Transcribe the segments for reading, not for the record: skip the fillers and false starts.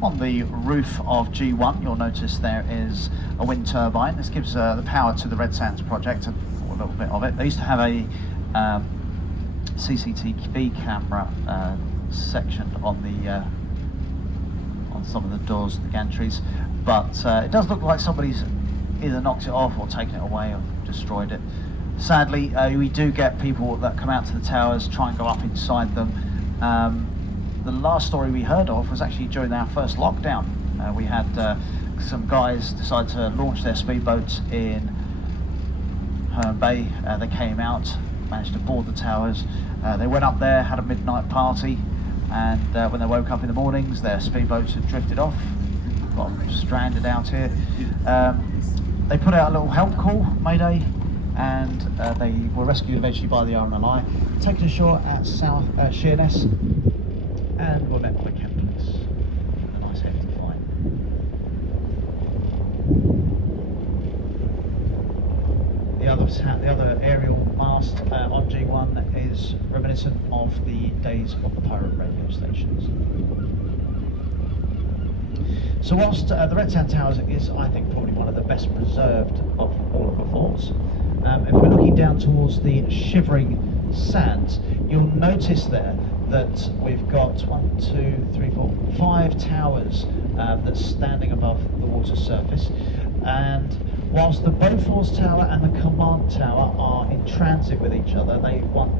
On the roof of G1, you'll notice there is a wind turbine. This gives the power to the Redsand project, or a little bit of it. They used to have a CCTV camera section on the on some of the doors of the gantries, but it does look like somebody's either knocked it off or taken it away or destroyed it. Sadly, we do get people that come out to the towers, try and go up inside them. The last story we heard of was actually during our first lockdown. We had some guys decide to launch their speedboats in Herne Bay. They came out, managed to board the towers. They went up there, had a midnight party, and when they woke up in the mornings, their speedboats had drifted off, got stranded out here. They put out a little help call, Mayday, and they were rescued eventually by the RMLI, taken ashore at South Sheerness, and were met by Kent Police. A nice hefty fine. The other aerial mast on G1 is reminiscent of the days of the pirate radio stations. So whilst the Redsand Towers is, I think, probably one of the best preserved of all of the forts, if we're looking down towards the shivering sands, you'll notice there that we've got 5 towers that's standing above the water surface, and whilst the Beaufort's tower and the command tower are in transit with each other, one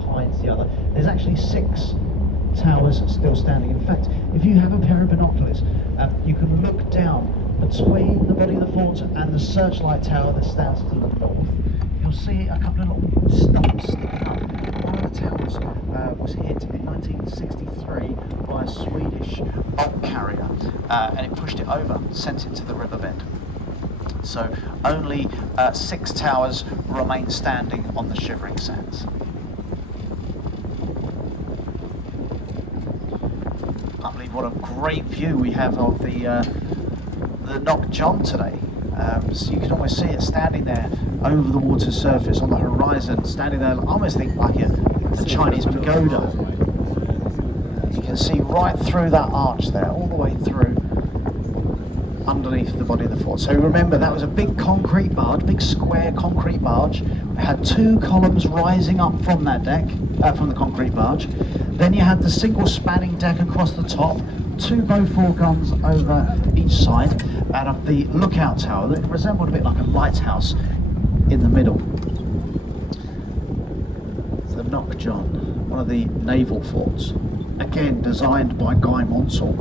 hides the other. There's actually 6 towers still standing. In fact, if you have a pair of binoculars, you can look down between the body of the fort and the searchlight tower that stands to the north. You'll see a couple of little stumps sticking up. One of the towers was hit in 1963 by a Swedish bulk carrier, and it pushed it over, sent it to the riverbed. So only 6 towers remain standing on the shivering sands. I believe what a great view we have of the Knock John today. So you can almost see it standing there over the water surface on the horizon, standing there, I almost think like a Chinese pagoda. You can see right through that arch there, all the way through underneath the body of the fort. So remember, that was a big concrete barge, big square concrete barge. It had 2 columns rising up from that deck, from the concrete barge. Then you had the single spanning deck across the top, 2 Beaufort guns over each side, and of the lookout tower that resembled a bit like a lighthouse in the middle. The Knock John, one of the naval forts, again designed by Guy Maunsell.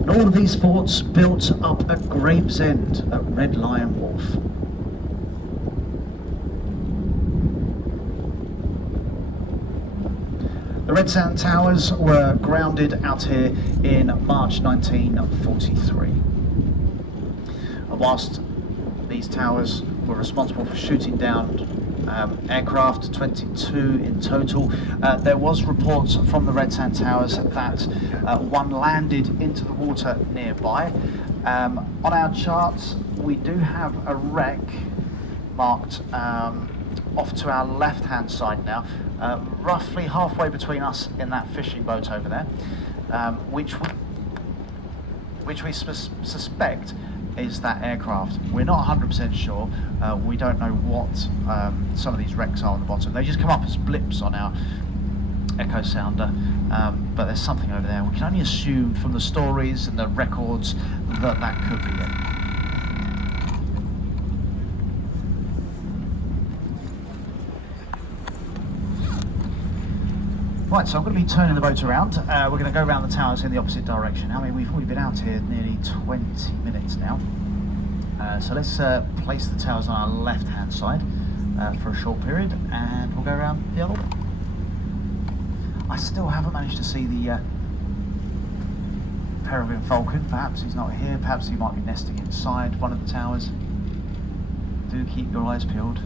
And all of these forts built up at Gravesend at Red Lion Wharf. The Redsand Towers were grounded out here in March 1943. And whilst these towers were responsible for shooting down aircraft, 22 in total, there was reports from the Redsand Towers that one landed into the water nearby. On our charts we do have a wreck marked off to our left hand side now, roughly halfway between us in that fishing boat over there, which we suspect is that aircraft. We're not 100% sure. We don't know what some of these wrecks are on the bottom. They just come up as blips on our echo sounder, but there's something over there. We can only assume from the stories and the records that that could be it. Right, so I'm going to be turning the boat around. We're going to go around the towers in the opposite direction. I mean, we've already been out here nearly 20 minutes now. So let's place the towers on our left-hand side for a short period, and we'll go around the other way. I still haven't managed to see the peregrine falcon. Perhaps he's not here. Perhaps he might be nesting inside one of the towers. Do keep your eyes peeled.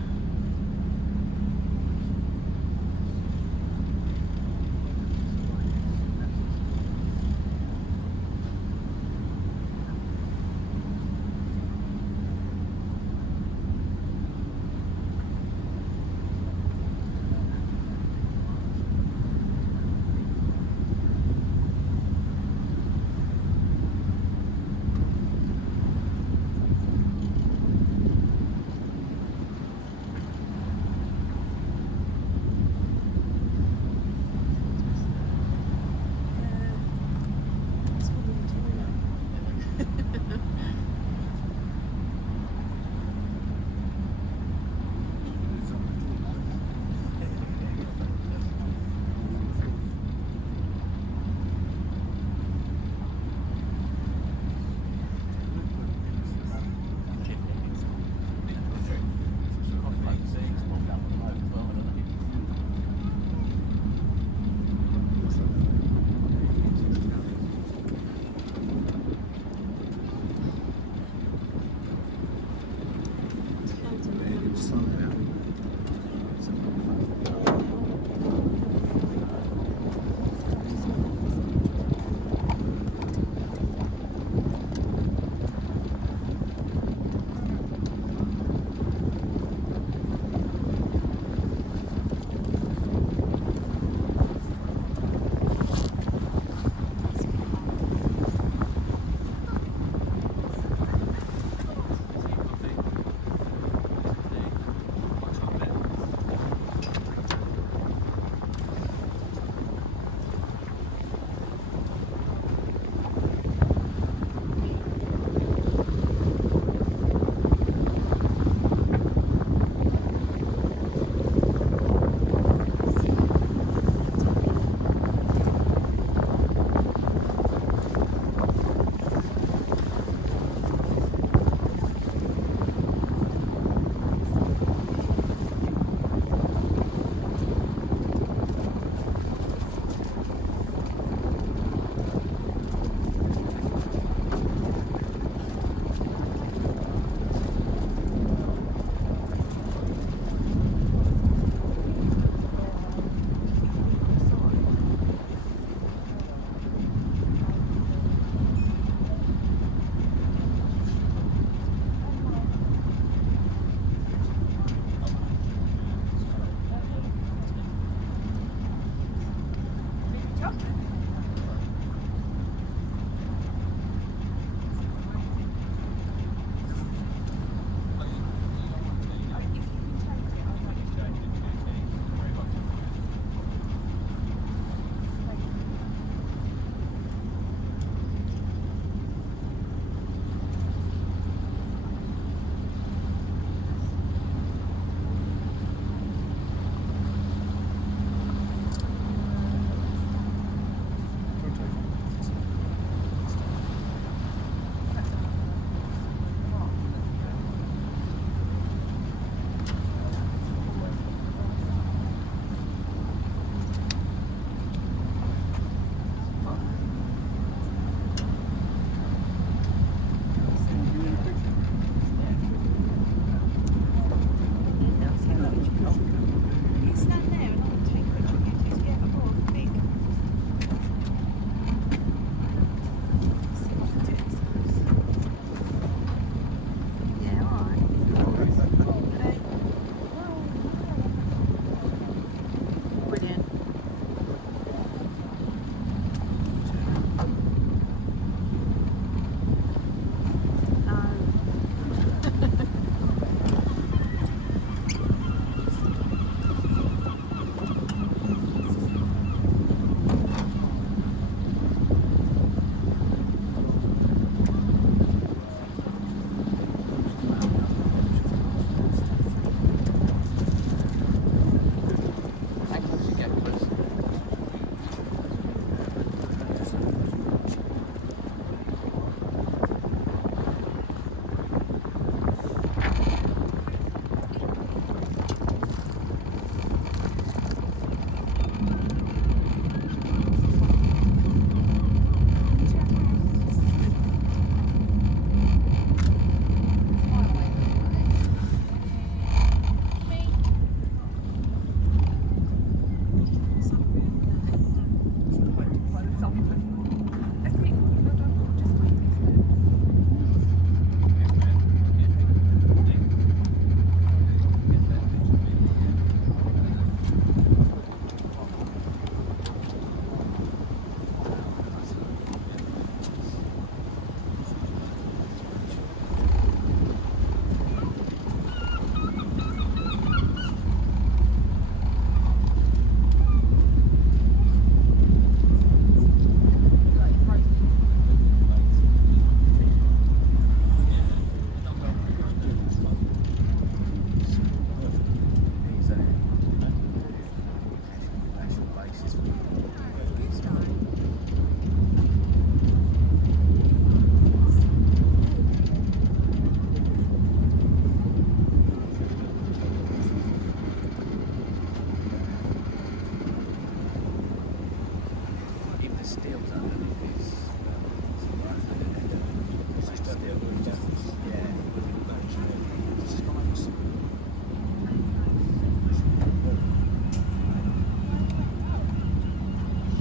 You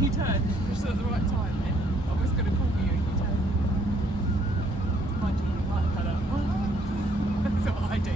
turned just at the right time. I was going to call you and you turned. Mind you, you might have had a that's what I do.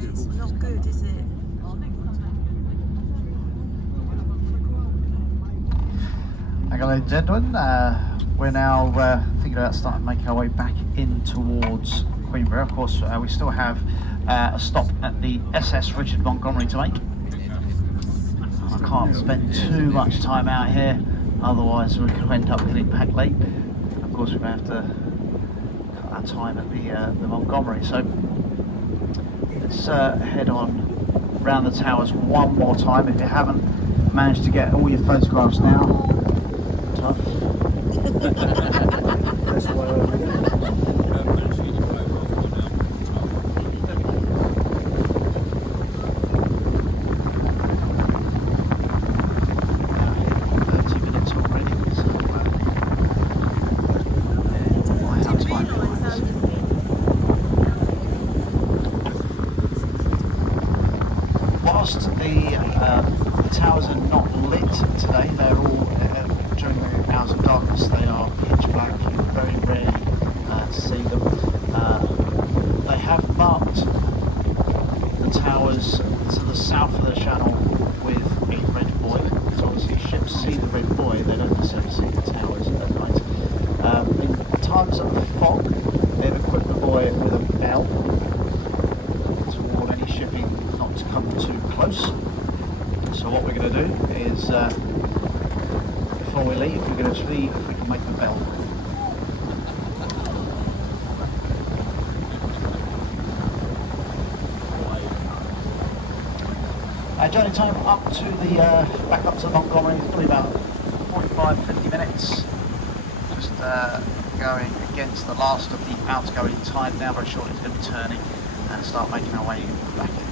It's not good, is it? Okay, ladies and gentlemen, we're now thinking about starting to make our way back in towards Queenborough. Of course, we still have a stop at the SS Richard Montgomery to make. I can't spend too much time out here, otherwise we could end up getting back late. Of course, we're going to have to cut our time at the Montgomery. So let's head on round the towers one more time. If you haven't managed to get all your photographs now, tough. That's why the towers are not lit today. They're all during the hours of darkness. They are pitch black. Very rare to see them. They have marked the towers to the south of the channel with a red buoy. So obviously ships see the red buoy. They don't necessarily see the towers at night. In times of fog, they've equipped the buoy with a bell to warn any shipping not to come too close. So what we're going to do is, before we leave, we're going to see if we can make the bell. Journey time up to the back up to Montgomery is probably about 45-50 minutes. Just going against the last of the outgoing tide now. Very shortly it's going to be turning. and start making our way back